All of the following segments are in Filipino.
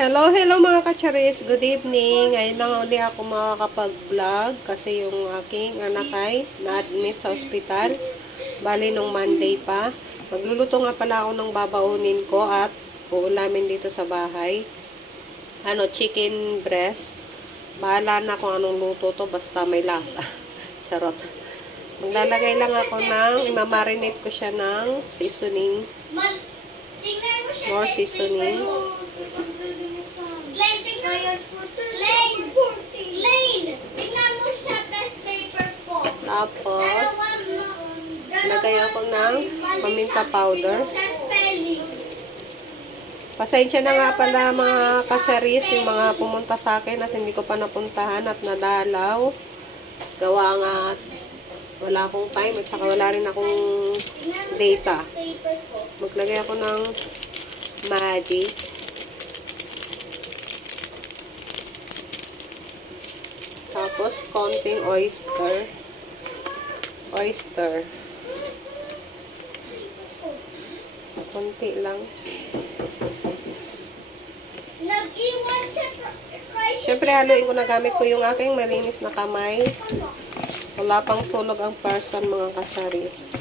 Hello mga kacharis. Good evening. Ngayon lang uli ako makakapag-vlog kasi yung aking anak ay na-admit sa ospital. Bali nung Monday pa. Magluluto nga pala ako ng babaunin ko at uulamin dito sa bahay. Chicken breast. Bahala na kung anong luto to basta may lasa. Charot. Maglalagay lang ako imamarinate ko siya ng seasoning. More seasoning. Tapos, lagay ako ng paminta powder. Pasensya na nga pala mga kacharis, yung mga pumunta sa akin at hindi ko pa napuntahan at nadalaw. Gawa nga wala akong time at saka wala rin akong data. Maglagay ako ng magic. Tapos, konting oyster. Konti lang. Siyempre, haluin ko na gamit ko yung aking malinis na kamay. Wala pang tulog ang person, mga kacharis.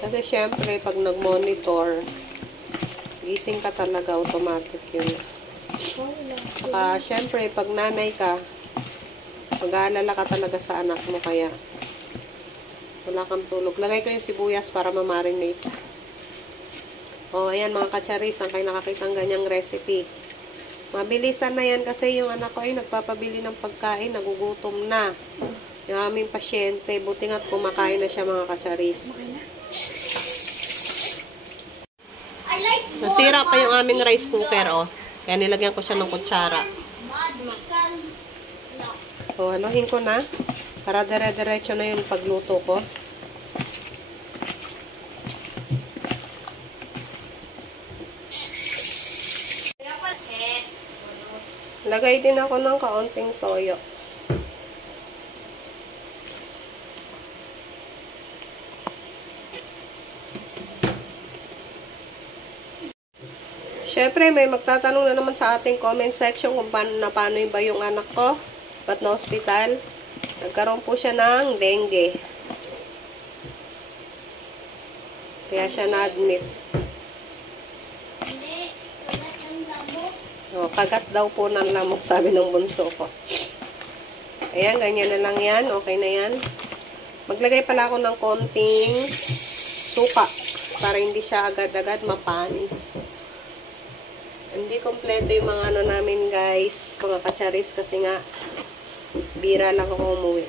Kasi siyempre, pag nag-monitor, gising ka talaga, automatic yun. Saka, syempre, pag nanay ka, mag-aalala ka talaga sa anak mo, kaya wala kang tulog. Lagay ko yung sibuyas para ma-marinate. Ayan mga kacharis, ang kayo nakakita ng ganyang recipe. Mabilisan na yan kasi yung anak ko ay nagpapabili ng pagkain, nagugutom na. Yung aming pasyente, buti nga't kumakain na siya mga kacharis. Nasira pa yung aming rice cooker, Kaya nilagyan ko siya ng kutsara. Haluhin ko na. Para dire-diretso na yung pagluto ko. Lagay din ako ng kaunting toyo. Siyempre, may magtatanong na naman sa ating comment section kung paano ba yung anak ko. Ba't na hospital? Nagkaroon po siya ng dengue. Kaya siya na-admit. Kagat daw po ng lamok, sabi ng bunso ko. Ayan, ganyan na lang yan. Okay na yan. Maglagay pala ako ng konting suka para hindi siya agad-agad mapanis. Hindi kompleto yung mga namin guys, mga kacharis, kasi nga bira lang ako umuwi.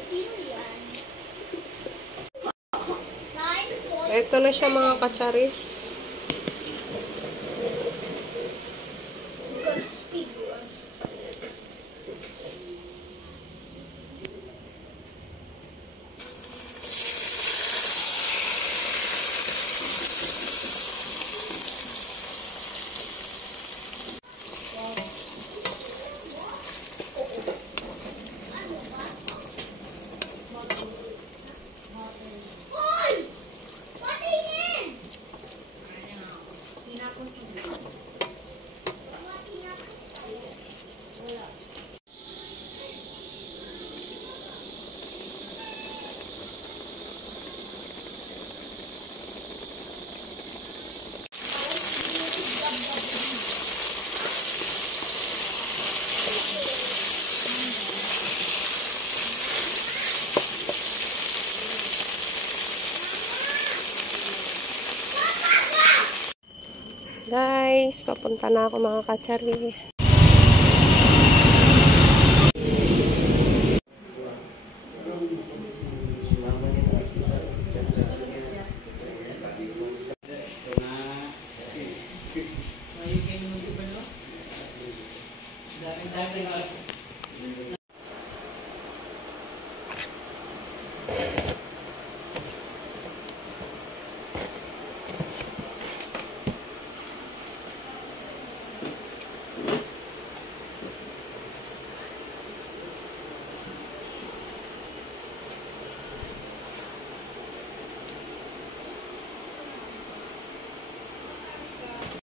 Ito na siya mga kacharis. Guys, papunta na ako mga kachari.